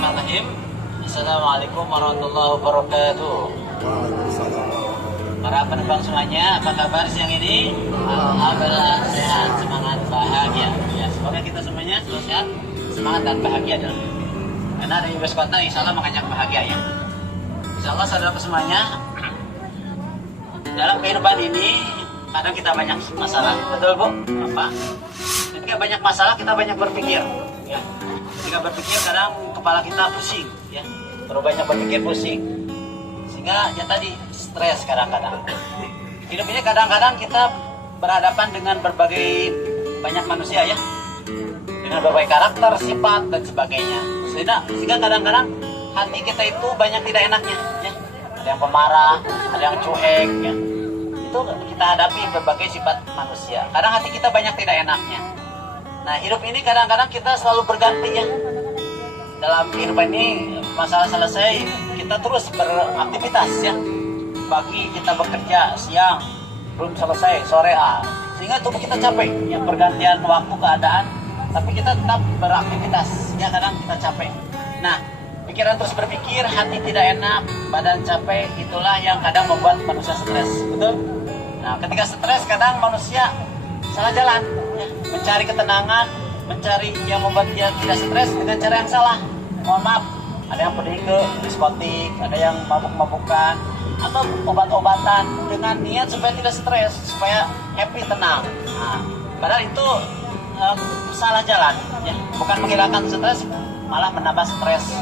Bismillahirrahmanirrahim. Assalamualaikum warahmatullahi wabarakatuh. Waalaikumsalam. Para penumpang semuanya, apa kabar siang ini? Alhamdulillah sehat, semangat, bahagia. Ya, semoga kita semuanya selalu sehat, semangat dan bahagia dalam hidup. Karena dari bus kota insya Allah mengajak bahagia ya. Insya Allah saudara semuanya, dalam kehidupan ini kadang kita banyak masalah, betul Bu? Apa? Ketika banyak masalah kita banyak berpikir. Ya. Ketika berpikir kadang kepala kita pusing, ya. Terlalu banyak berpikir pusing, sehingga ya tadi stres kadang-kadang. Hidup ini kadang-kadang kita berhadapan dengan berbagai banyak manusia ya, dengan berbagai karakter, sifat dan sebagainya. Sehingga kadang-kadang hati kita itu banyak tidak enaknya, ya. Ada yang pemarah, ada yang cuek, ya. Itu kita hadapi berbagai sifat manusia. Kadang hati kita banyak tidak enaknya. Nah, hidup ini kadang-kadang kita selalu berganti ya. Dalam kehidupan ini masalah selesai, kita terus beraktivitas ya. Pagi kita bekerja, siang belum selesai, sore sehingga tubuh kita capek. Ya, pergantian waktu keadaan, tapi kita tetap beraktivitas. Ya, kadang kita capek. Nah, pikiran terus berpikir, hati tidak enak, badan capek, itulah yang kadang membuat manusia stres, betul? Nah, ketika stres kadang manusia salah jalan, ya. Mencari ketenangan, mencari yang membuat dia tidak stres dengan cara yang salah. Mohon maaf, ada yang pergi ke diskotik, ada yang mabuk-mabukan, atau obat-obatan dengan niat supaya tidak stres, supaya happy, tenang. Nah, padahal itu salah jalan, ya. Bukan menghilangkan stres, malah menambah stres.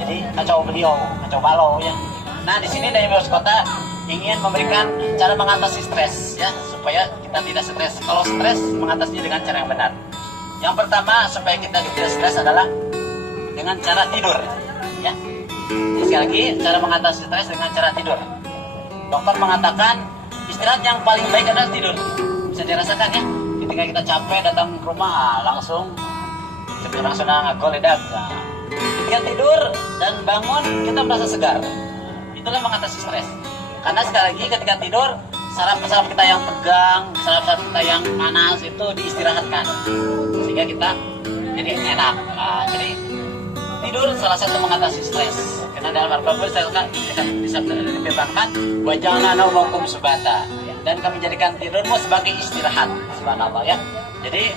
Jadi kacau beliau, kacau balau, ya. Nah, di sini dari Bos Kota ingin memberikan cara mengatasi stres ya, supaya kita tidak stres. Kalau stres, mengatasinya dengan cara yang benar. Yang pertama supaya kita tidak stres adalah dengan cara tidur ya. Jadi, sekali lagi, cara mengatasi stres dengan cara tidur. Dokter mengatakan istirahat yang paling baik adalah tidur. Bisa dirasakan ya, ketika kita capek datang ke rumah langsung ngagoledak. Ketika tidur dan bangun kita merasa segar. Itulah mengatasi stres. Karena sekali lagi ketika tidur, saraf-saraf kita yang tegang, saraf-saraf kita yang panas itu diistirahatkan, sehingga kita jadi enak. Nah, jadi tidur salah satu mengatasi stres. Karena dalam Al-Quran disebutkan waja'alna naumakum subata, dan kami jadikan tidurmu sebagai istirahat. Subhanallah ya. Jadi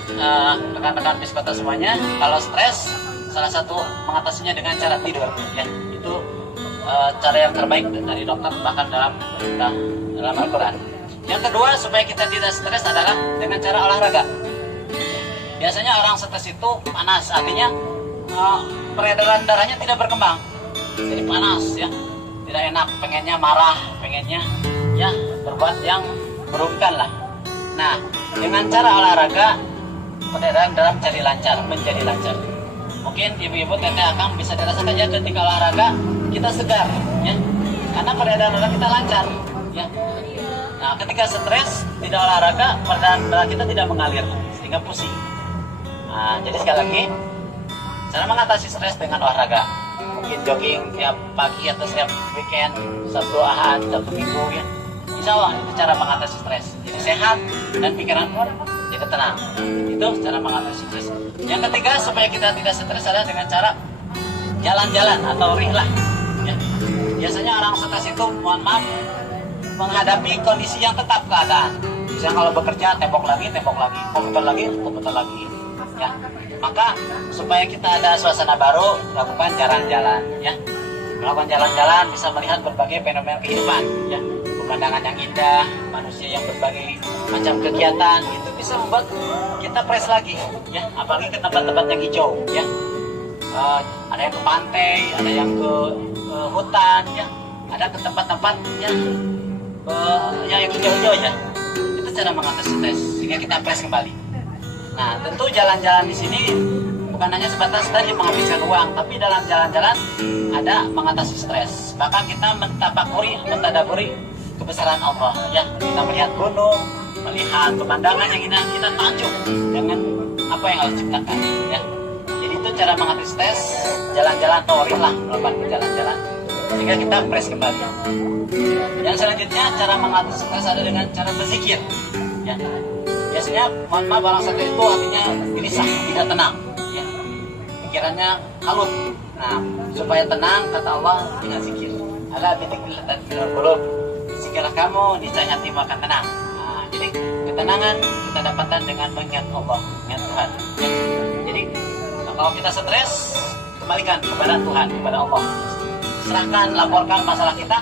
rekan-rekan bis kota semuanya, kalau stres salah satu mengatasinya dengan cara tidur ya. Itu cara yang terbaik dari dokter, bahkan dalam Al-Quran. Yang kedua supaya kita tidak stres adalah dengan cara olahraga. Biasanya orang stres itu panas, artinya peredaran darahnya tidak berkembang, jadi panas ya, tidak enak, pengennya marah, pengennya ya berbuat yang merugikan lah. Nah, dengan cara olahraga peredaran darah menjadi lancar. Mungkin ibu-ibu teteh akang bisa dirasakan ya, ketika olahraga kita segar ya, karena peredaran darah kita lancar ya. Nah, ketika stres tidak olahraga, peredaran darah kita tidak mengalir sehingga pusing. Nah, jadi sekali lagi, cara mengatasi stres dengan olahraga, mungkin jogging tiap pagi atau setiap weekend, Sabtu Ahad, Sabtu Minggu ya. Insya Allah itu cara mengatasi stres. Jadi sehat dan pikiran pun jadi tenang. Itu cara mengatasi stres. Yang ketiga supaya kita tidak stres adalah dengan cara jalan-jalan atau rihlah. Ya. Biasanya orang stres itu, mohon maaf, menghadapi kondisi yang tetap keadaan. Misalnya kalau bekerja tembok lagi, komputer lagi, ya. Maka supaya kita ada suasana baru, lakukan jalan-jalan, ya. Melakukan jalan-jalan bisa melihat berbagai fenomena kehidupan, ya. Pemandangan yang indah, manusia yang berbagai macam kegiatan, itu bisa membuat kita fresh lagi, ya. Apalagi ke tempat-tempat yang hijau, ya. Ada yang ke pantai, ada yang ke hutan, ya. Ada ke tempat-tempat yang hijau-hijau ya. Itu cara mengatasi stres sehingga kita fresh kembali. Nah, tentu jalan-jalan di sini bukan hanya sebatas tadi menghabiskan uang, tapi dalam jalan-jalan ada mengatasi stres. Bahkan kita mentadaburi kebesaran Allah ya. Kita melihat gunung, melihat pemandangan yang indah, kita takjub dengan apa yang Allah ciptakan ya. Jadi itu cara mengatasi stres, jalan-jalan lah, melakukan jalan-jalan sehingga kita fresh kembali. Yang selanjutnya cara mengatasi stres ada dengan cara berzikir ya. Biasanya mohon maaf, orang stres itu hatinya gelisah, tidak tenang ya. Pikirannya kalut, Nah, supaya tenang kata Allah dengan zikir. Ala bidzikrillah tatma'innul qulub. Zikirlah kamu niscaya hatimu akan tenang. Nah, jadi ketenangan kita dapatkan dengan mengingat Allah, mengingat Tuhan. Jadi kalau kita stres, kembalikan kepada Tuhan, kepada Allah. Serahkan, laporkan masalah kita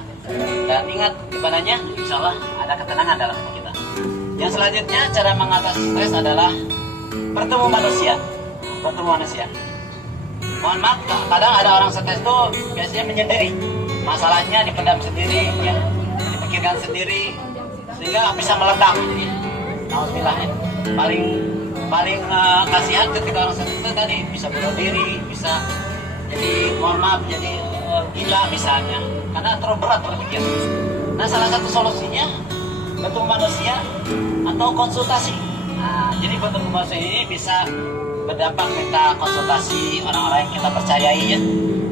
dan ingat kepadanya, insya Allah ada ketenangan dalam hidup kita. Yang selanjutnya cara mengatasi stres adalah bertemu manusia. Bertemu manusia. Mohon maaf, kadang ada orang stres itu biasanya menyendiri. Masalahnya dipendam sendiri, ya, dipikirkan sendiri, sehingga bisa meledak. Alhamdulillah, paling kasihan ketika orang stres itu tadi bisa bunuh diri, bisa jadi mohon maaf jadi gila misalnya, karena terlalu berat berpikir. Nah, salah satu solusinya bertemu manusia atau konsultasi. Nah, jadi bertemu manusia ini bisa berdampak minta konsultasi orang-orang yang kita percayai, ya,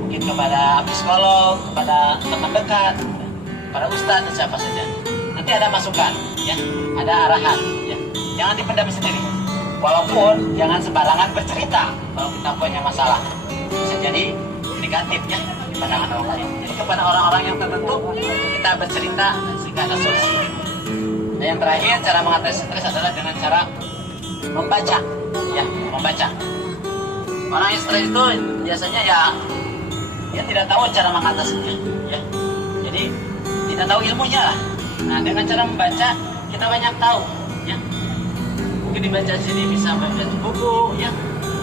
mungkin kepada psikolog, kepada teman dekat, kepada ustadz, siapa saja. Nanti ada masukan, ya, ada arahan, ya. Jangan dipendam sendiri. Walaupun jangan sembarangan bercerita kalau kita punya masalah. Bisa jadi negatif, ya, di pandangan orang lain. Jadi kepada orang-orang yang tertentu kita bercerita sehingga ada solusi. Nah, yang terakhir cara mengatasi stres adalah dengan cara membaca, ya, membaca. Orang yang stres itu biasanya ya dia tidak tahu cara mengatasinya, ya. Jadi tidak tahu ilmunya lah. Nah, dengan cara membaca kita banyak tahu, ya. Mungkin dibaca sini bisa membaca buku, ya,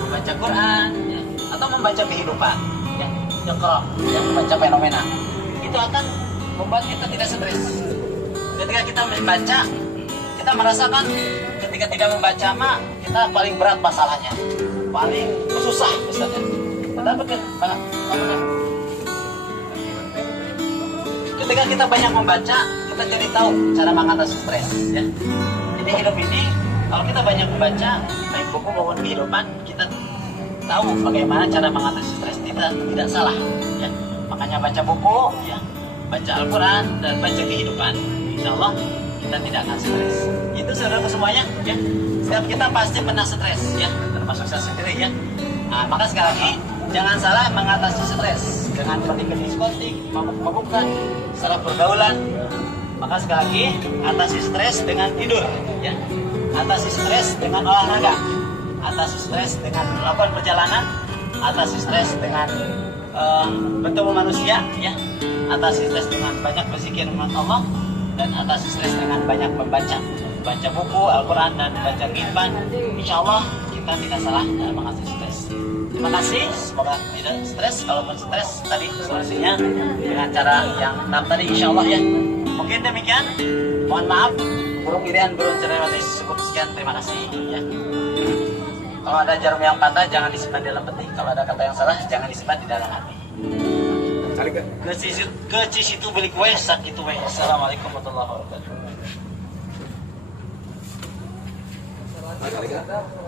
membaca Quran, ya, atau membaca kehidupan, ya, ya, membaca fenomena. Itu akan membuat kita tidak stres. Ketika kita membaca, kita merasakan ketika tidak membaca mah kita paling berat masalahnya, paling susah misalnya. Tetapi ketika kita banyak membaca, kita jadi tahu cara mengatasi stres, ya. Jadi hidup ini kalau kita banyak membaca baik buku maupun kehidupan, kita tahu bagaimana cara mengatasi stres kita tidak salah, ya. Makanya baca buku, ya, baca Al-Quran dan baca kehidupan. Insya Allah kita tidak akan stres. Itu saudara semuanya, ya. Setiap kita pasti pernah stres, ya, termasuk saya sendiri, ya. Nah, maka sekali lagi jangan salah mengatasi stres dengan pergi ke diskotik, mabuk-mabukan, salah pergaulan. Maka sekali lagi atasi stres dengan tidur, ya. Atasi stres dengan olahraga, atasi stres dengan melakukan perjalanan, atasi stres dengan bertemu manusia, ya. Atasi stres dengan banyak berzikir dengan Allah, dan atasi stres dengan banyak membaca buku Al-Quran dan baca kehidupan. Insya Allah kita tidak salah dalam mengatasi stres. Terima kasih, semoga tidak stres. Kalaupun stres tadi solusinya dengan cara yang 6 tadi, insya Allah, ya. Mungkin demikian. Mohon maaf burung irian burung cerewet. Cukup sekian, terima kasih, ya. Kalau ada jarum yang patah jangan disimpan di dalam peti. Kalau ada kata yang salah jangan disimpan di dalam hati. Ke situ beli kue sakit kue. Assalamualaikum warahmatullahi wabarakatuh.